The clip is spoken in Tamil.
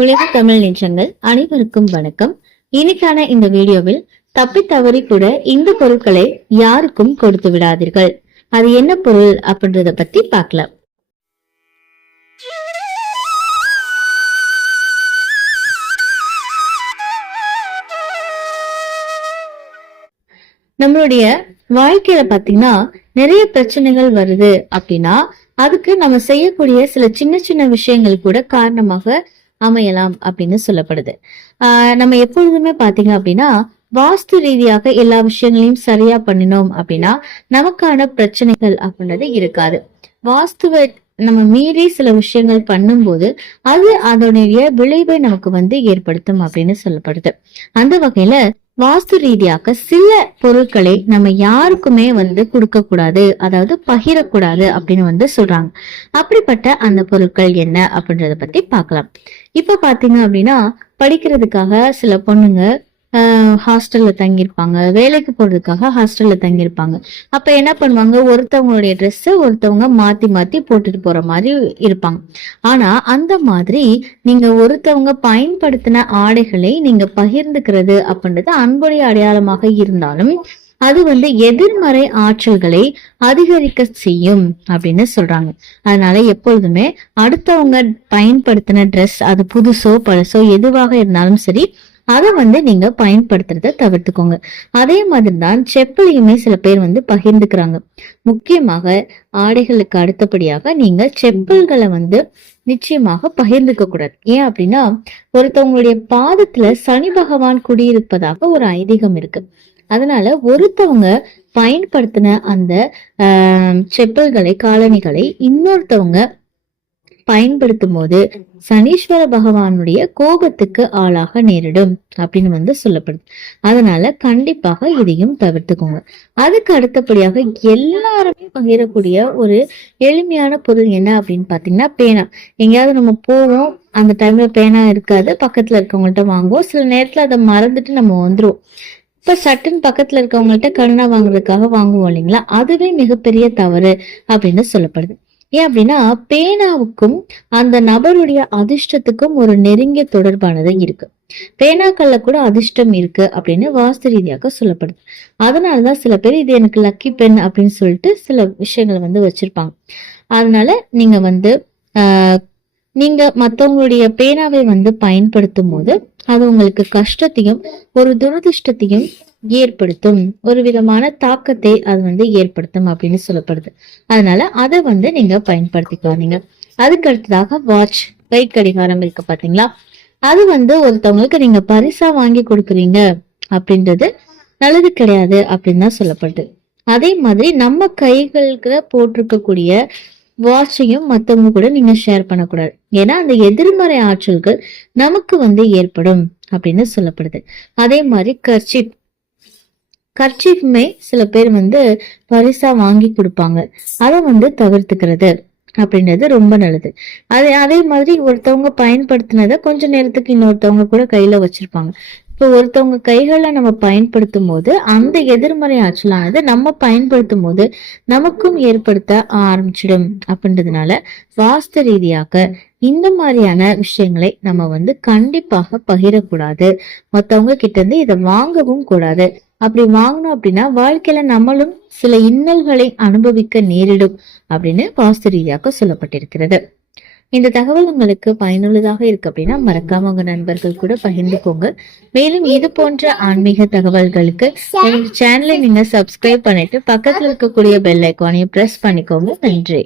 உலக தமிழ் நின்றங்கள் அனைவருக்கும் வணக்கம். இன்னைக்கான இந்த வீடியோவில் தப்பி தவறி கூட இந்த பொருட்களை யாருக்கும் கொடுத்து விடாதீர்கள். அது என்ன பொருள் அப்படின்றத பத்தி பார்க்கலாம். நம்மளுடைய வாழ்க்கையில பாத்தீங்கன்னா நிறைய பிரச்சனைகள் வருது அப்படின்னா அதுக்கு நம்ம செய்யக்கூடிய சில சின்ன சின்ன விஷயங்கள் கூட காரணமாக அமையலாம் அப்படின்னு சொல்லப்படுது. நம்ம எப்பொழுதுமே பாத்தீங்க அப்படின்னா வாஸ்து ரீதியாக எல்லா விஷயங்களையும் சரியா பண்ணினோம் அப்படின்னா நமக்கான பிரச்சனைகள் அப்படின்றது இருக்காது. வாஸ்துவை நம்ம மீறி சில விஷயங்கள் பண்ணும்போது அது அதனுடைய விளைவை நமக்கு வந்து ஏற்படுத்தும் அப்படின்னு சொல்லப்படுது. அந்த வகையில வாஸ்து ரீதியாக சில பொருட்களை நம்ம யாருக்குமே வந்து கொடுக்க கூடாது அதாவது பகிரக்கூடாது அப்படின்னு வந்து சொல்றாங்க. அப்படிப்பட்ட அந்த பொருட்கள் என்ன அப்படின்றத பத்தி பார்க்கலாம். இப்ப பாத்தீங்க அப்படின்னா படிக்கிறதுக்காக சில பொண்ணுங்க ஹாஸ்டல்ல தங்கியிருப்பாங்க. வேலைக்கு போறதுக்காக ஹாஸ்டல்ல தங்கியிருப்பாங்க. அப்ப என்ன பண்ணுவாங்க? ஒருத்தவங்களுடைய ட்ரெஸ் ஒருத்தவங்க மாத்தி மாத்தி போட்டுட்டு போற மாதிரி இருப்பாங்க. ஆனா அந்த மாதிரி நீங்க ஒருத்தவங்க பயன்படுத்தின ஆடைகளை நீங்க பகிர்ந்துக்கிறது அப்படின்றது அன்புடைய அடையாளமாக இருந்தாலும் அது வந்து எதிர்மறை ஆற்றல்களை அதிகரிக்க செய்யும் அப்படின்னு சொல்றாங்க. அதனால எப்பொழுதுமே அடுத்தவங்க பயன்படுத்தின ட்ரெஸ் அது புதுசோ பழசோ எதுவாக இருந்தாலும் சரி அதை வந்து நீங்க பயன்படுத்துறத தவிர்த்துக்கோங்க. அதே மாதிரி தான் செப்பலையுமே சில பேர் வந்து பகிர்ந்துக்கிறாங்க. முக்கியமாக ஆடைகளுக்கு அடுத்தபடியாக நீங்க செப்பல்களை வந்து நிச்சயமாக பகிர்ந்துக்க கூடாது. ஏன் அப்படின்னா ஒருத்தவங்களுடைய பாதத்துல சனி பகவான் குடியிருப்பதாக ஒரு ஐதீகம் இருக்கு. அதனால ஒருத்தவங்க பயன்படுத்தின அந்த செப்பல்களை காலணிகளை இன்னொருத்தவங்க பயன்படுத்தும் போது சனீஸ்வர பகவானுடைய கோபத்துக்கு ஆளாக நேரிடும் அப்படின்னு வந்து சொல்லப்படுது. அதனால கண்டிப்பாக இதையும் தவிர்த்துக்கோங்க. அதுக்கு அடுத்தபடியாக எல்லாருமே பகிரக்கூடிய ஒரு எளிமையான பொருள் என்ன அப்படின்னு பாத்தீங்கன்னா பேனா. எங்கேயாவது நம்ம போவோம் அந்த டைம்ல பேனா இருக்காது பக்கத்துல இருக்கவங்கள்ட்ட வாங்குவோம். சில நேரத்துல அதை மறந்துட்டு நம்ம வந்துருவோம். இப்ப சட்டுன்னு பக்கத்துல இருக்கவங்கள்ட்ட கருணா வாங்குறதுக்காக வாங்குவோம் இல்லைங்களா? அதுவே மிகப்பெரிய தவறு அப்படின்னு சொல்லப்படுது. ஏன் அப்படின்னா பேனாவுக்கும் அந்த நபருடைய அதிர்ஷ்டத்துக்கும் ஒரு நெருங்கிய தொடர்பானது இருக்கு. பேனாக்கள்ல கூட அதிர்ஷ்டம் இருக்கு அப்படின்னு வாஸ்து ரீதியாக சொல்லப்படுது. அதனாலதான் சில பேர் இது எனக்கு லக்கி பென் அப்படின்னு சொல்லிட்டு சில விஷயங்களை வந்து வச்சிருப்பாங்க. அதனால நீங்க வந்து ஆஹ் நீங்க மற்றவங்களுடைய பேனாவை வந்து பயன்படுத்தும் போது அது உங்களுக்கு கஷ்டத்தையும் ஒரு துரதிருஷ்டத்தையும் ஏற்படுத்தும். ஒரு விதமான தாக்கத்தை அது வந்து ஏற்படுத்தும் அப்படின்னு சொல்லப்படுது. அதனால அதை வந்து நீங்க பயன்படுத்திக்காதீங்க. அதுக்கு அடுத்ததாக வாட்ச் கை கடிகாரம் இருக்கு பாத்தீங்களா? அது வந்து ஒருத்தவங்களுக்கு நீங்க பரிசா வாங்கி கொடுக்குறீங்க அப்படின்றது நல்லது கிடையாது அப்படின்னு தான் சொல்லப்படுது. அதே மாதிரி நம்ம கைகளுக்கு போட்டிருக்கக்கூடிய வாட்சையும் மத்தவங்க கூட நீங்க ஷேர் பண்ணக்கூடாது. ஏன்னா அந்த எதிர்மறை ஆற்றல்கள் நமக்கு வந்து ஏற்படும் அப்படின்னு சொல்லப்படுது. அதே மாதிரி கர்ச்சிப் கர்ச்சிப்புமே சில பேர் வந்து பரிசா வாங்கி கொடுப்பாங்க. அதை வந்து தவிர்த்துக்கிறது அப்படின்றது ரொம்ப நல்லது. அதே அதே மாதிரி ஒருத்தவங்க பயன்படுத்தினதை கொஞ்ச நேரத்துக்கு இன்னொருத்தவங்க கூட கையில வச்சிருப்பாங்க. இப்போ ஒருத்தவங்க கைகளை நம்ம பயன்படுத்தும் போது அந்த எதிர்மறை ஆற்றலானது நம்ம பயன்படுத்தும் போது நமக்கும் ஏற்படுத்த ஆரம்பிச்சிடும் அப்படின்றதுனால வாஸ்து ரீதியாக இந்த மாதிரியான விஷயங்களை நம்ம வந்து கண்டிப்பாக பகிரக்கூடாது. மத்தவங்க கிட்ட இருந்து இதை வாங்கவும் கூடாது. அப்படி வாங்கினோம் அப்படின்னா வாழ்க்கையில நம்மளும் சில இன்னல்களை அனுபவிக்க நேரிடும் அப்படின்னு வாஸ்து ரீதியாக சொல்லப்பட்டிருக்கிறது. இந்த தகவல் உங்களுக்கு பயனுள்ளதாக இருக்கு அப்படின்னா மறக்காம உங்க நண்பர்கள் கூட பகிர்ந்துக்கோங்க. மேலும் இது போன்ற ஆன்மீக தகவல்களுக்கு எங்க சேனலை நீங்க சப்ஸ்கிரைப் பண்ணிட்டு பக்கத்துல இருக்கக்கூடிய பெல் ஐக்கானையும் பிரஸ் பண்ணிக்கோங்க. நன்றி.